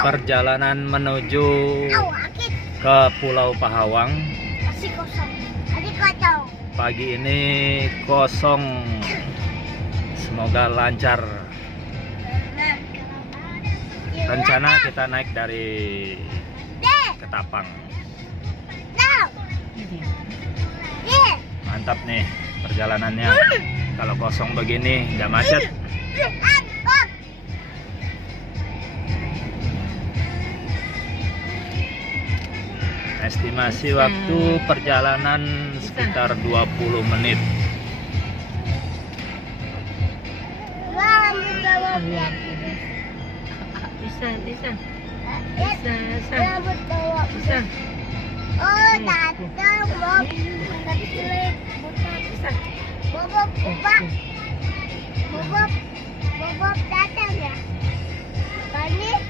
Perjalanan menuju ke Pulau Pahawang. Pagi ini kosong. Semoga lancar. Rencana kita naik dari Ketapang. Mantap nih perjalanannya. Kalau kosong begini nggak macet. Estimasi waktu perjalanan sekitar 20 menit. Bisa. Oh, datang Bob. Bisa. Bob datang ya. Tadi